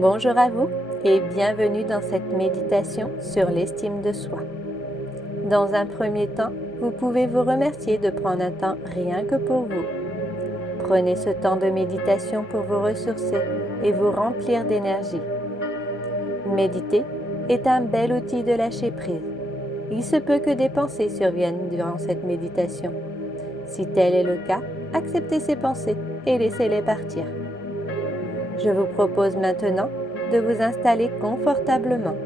Bonjour à vous et bienvenue dans cette méditation sur l'estime de soi. Dans un premier temps, vous pouvez vous remercier de prendre un temps rien que pour vous. Prenez ce temps de méditation pour vous ressourcer et vous remplir d'énergie. Méditer est un bel outil de lâcher prise. Il se peut que des pensées surviennent durant cette méditation. Si tel est le cas, acceptez ces pensées et laissez-les partir. Je vous propose maintenant de vous installer confortablement,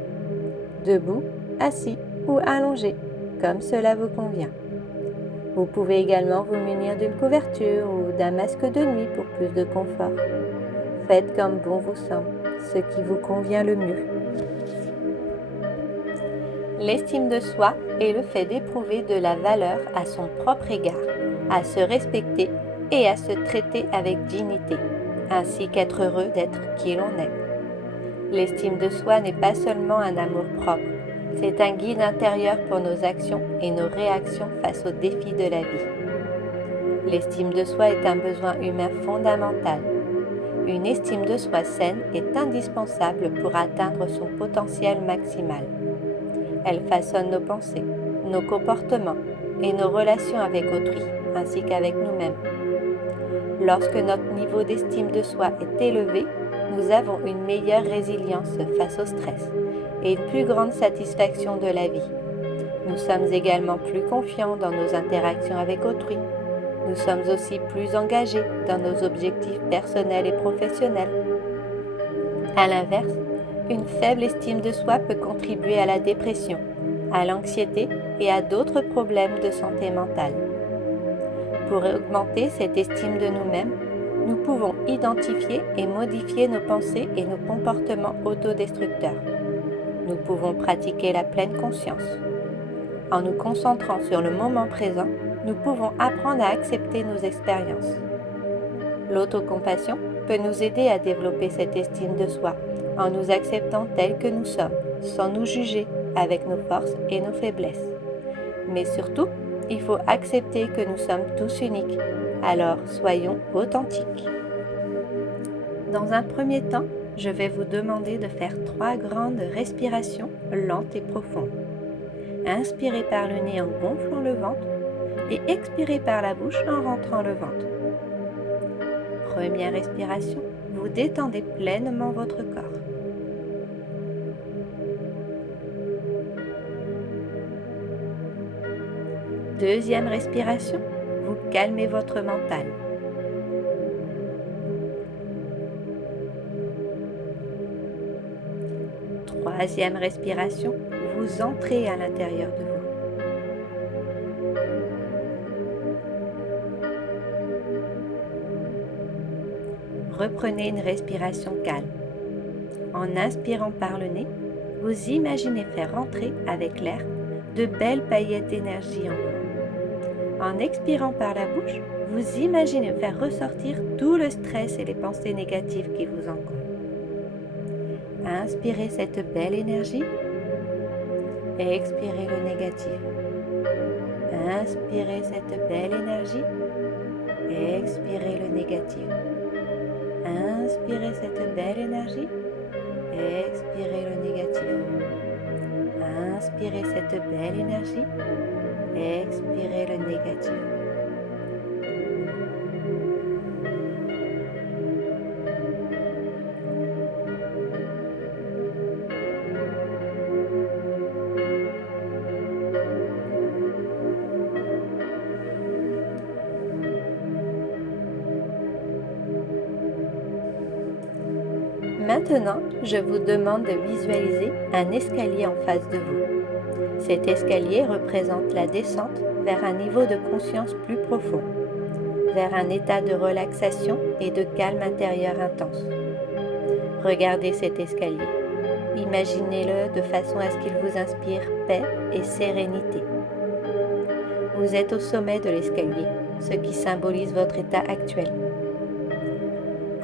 debout, assis ou allongé, comme cela vous convient. Vous pouvez également vous munir d'une couverture ou d'un masque de nuit pour plus de confort. Faites comme bon vous semble, ce qui vous convient le mieux. L'estime de soi est le fait d'éprouver de la valeur à son propre égard, à se respecter et à se traiter avec dignité, ainsi qu'être heureux d'être qui l'on est. L'estime de soi n'est pas seulement un amour propre, c'est un guide intérieur pour nos actions et nos réactions face aux défis de la vie. L'estime de soi est un besoin humain fondamental. Une estime de soi saine est indispensable pour atteindre son potentiel maximal. Elle façonne nos pensées, nos comportements et nos relations avec autrui, ainsi qu'avec nous-mêmes. Lorsque notre niveau d'estime de soi est élevé, nous avons une meilleure résilience face au stress et une plus grande satisfaction de la vie. Nous sommes également plus confiants dans nos interactions avec autrui. Nous sommes aussi plus engagés dans nos objectifs personnels et professionnels. À l'inverse, une faible estime de soi peut contribuer à la dépression, à l'anxiété et à d'autres problèmes de santé mentale. Pour augmenter cette estime de nous-mêmes, nous pouvons identifier et modifier nos pensées et nos comportements autodestructeurs. Nous pouvons pratiquer la pleine conscience. En nous concentrant sur le moment présent, nous pouvons apprendre à accepter nos expériences. L'autocompassion peut nous aider à développer cette estime de soi en nous acceptant tels que nous sommes, sans nous juger avec nos forces et nos faiblesses. Mais surtout, il faut accepter que nous sommes tous uniques, alors soyons authentiques. Dans un premier temps, je vais vous demander de faire 3 grandes respirations lentes et profondes. Inspirez par le nez en gonflant le ventre et expirez par la bouche en rentrant le ventre. Première respiration, vous détendez pleinement votre corps. Deuxième respiration, vous calmez votre mental. Troisième respiration, vous entrez à l'intérieur de vous. Reprenez une respiration calme. En inspirant par le nez, vous imaginez faire rentrer avec l'air de belles paillettes d'énergie en vous. En expirant par la bouche, vous imaginez faire ressortir tout le stress et les pensées négatives qui vous encombrent. Inspirez cette belle énergie et expirez le négatif. Inspirez cette belle énergie et expirez le négatif. Inspirez cette belle énergie et expirez le négatif. Inspirez cette belle énergie et expirez le négatif. Maintenant, je vous demande de visualiser un escalier en face de vous. Cet escalier représente la descente vers un niveau de conscience plus profond, vers un état de relaxation et de calme intérieur intense. Regardez cet escalier. Imaginez-le de façon à ce qu'il vous inspire paix et sérénité. Vous êtes au sommet de l'escalier, ce qui symbolise votre état actuel.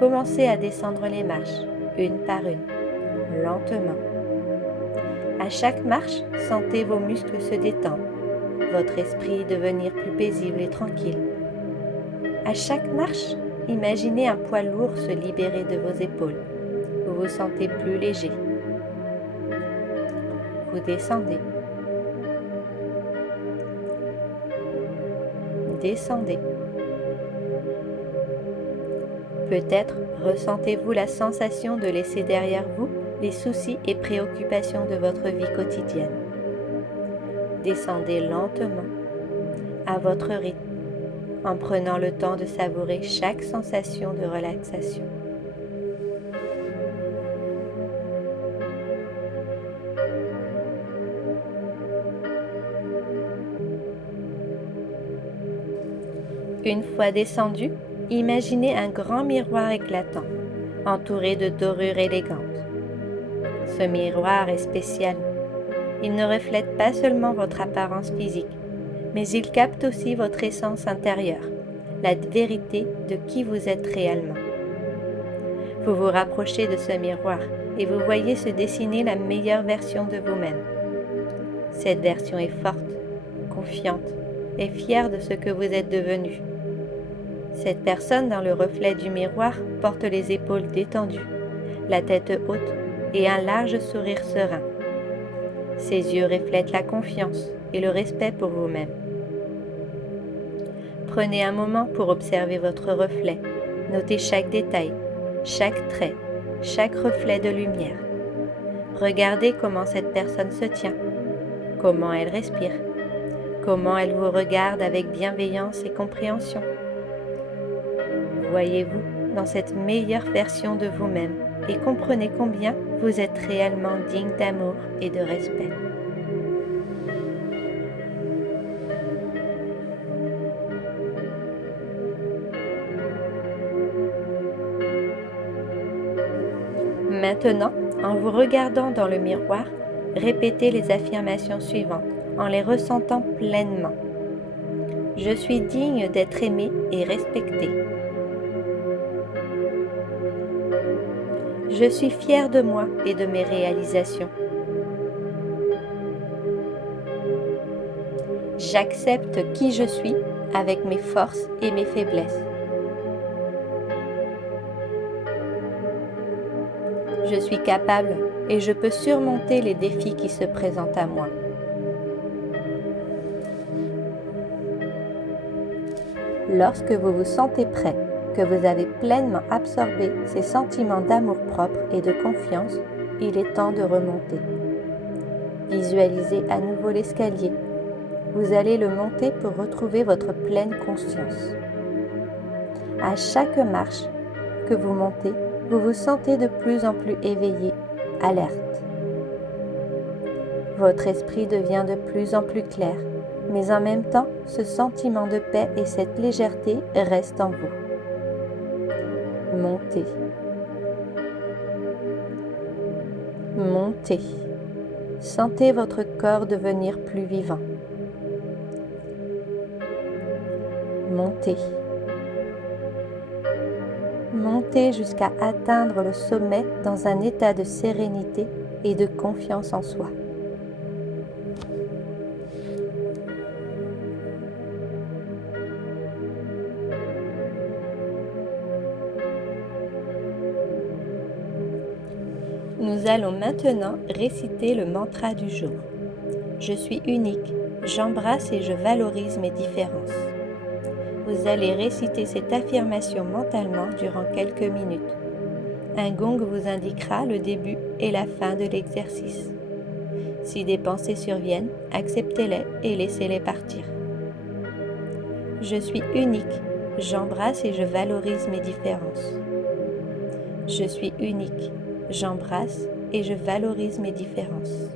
Commencez à descendre les marches, une par une, lentement. À chaque marche, sentez vos muscles se détendre, votre esprit devenir plus paisible et tranquille. À chaque marche, imaginez un poids lourd se libérer de vos épaules. Vous vous sentez plus léger. Vous descendez. Descendez. Peut-être ressentez-vous la sensation de laisser derrière vous les soucis et préoccupations de votre vie quotidienne. Descendez lentement, à votre rythme, en prenant le temps de savourer chaque sensation de relaxation. Une fois descendu, imaginez un grand miroir éclatant, entouré de dorures élégantes. Ce miroir est spécial. Il ne reflète pas seulement votre apparence physique, mais il capte aussi votre essence intérieure, la vérité de qui vous êtes réellement. Vous vous rapprochez de ce miroir et vous voyez se dessiner la meilleure version de vous-même. Cette version est forte, confiante et fière de ce que vous êtes devenu. Cette personne dans le reflet du miroir porte les épaules détendues, la tête haute et un large sourire serein. Ses yeux reflètent la confiance et le respect pour vous-même. Prenez un moment pour observer votre reflet, notez chaque détail, chaque trait, chaque reflet de lumière. Regardez comment cette personne se tient, comment elle respire, comment elle vous regarde avec bienveillance et compréhension. Voyez-vous dans cette meilleure version de vous-même et comprenez combien vous êtes réellement digne d'amour et de respect. Maintenant, en vous regardant dans le miroir, répétez les affirmations suivantes en les ressentant pleinement. Je suis digne d'être aimé et respecté. Je suis fière de moi et de mes réalisations. J'accepte qui je suis avec mes forces et mes faiblesses. Je suis capable et je peux surmonter les défis qui se présentent à moi. Lorsque vous vous sentez prêt, que vous avez pleinement absorbé ces sentiments d'amour-propre et de confiance, il est temps de remonter. Visualisez à nouveau l'escalier. Vous allez le monter pour retrouver votre pleine conscience. À chaque marche que vous montez, vous vous sentez de plus en plus éveillé, alerte. Votre esprit devient de plus en plus clair, mais en même temps, ce sentiment de paix et cette légèreté restent en vous. Montez. Montez. Sentez votre corps devenir plus vivant. Montez. Montez jusqu'à atteindre le sommet dans un état de sérénité et de confiance en soi. Nous allons maintenant réciter le mantra du jour. Je suis unique, j'embrasse et je valorise mes différences. Vous allez réciter cette affirmation mentalement durant quelques minutes. Un gong vous indiquera le début et la fin de l'exercice. Si des pensées surviennent, acceptez-les et laissez-les partir. Je suis unique, j'embrasse et je valorise mes différences. Je suis unique, j'embrasse et je valorise mes différences.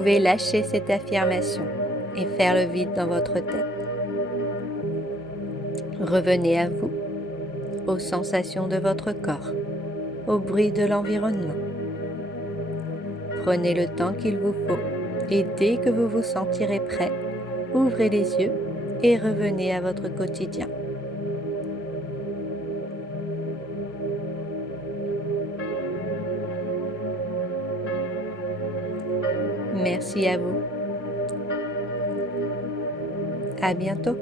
pouvez lâcher cette affirmation et faire le vide dans votre tête. Revenez à vous, aux sensations de votre corps, au bruit de l'environnement. Prenez le temps qu'il vous faut et dès que vous vous sentirez prêt, ouvrez les yeux et revenez à votre quotidien. Merci à vous. À bientôt.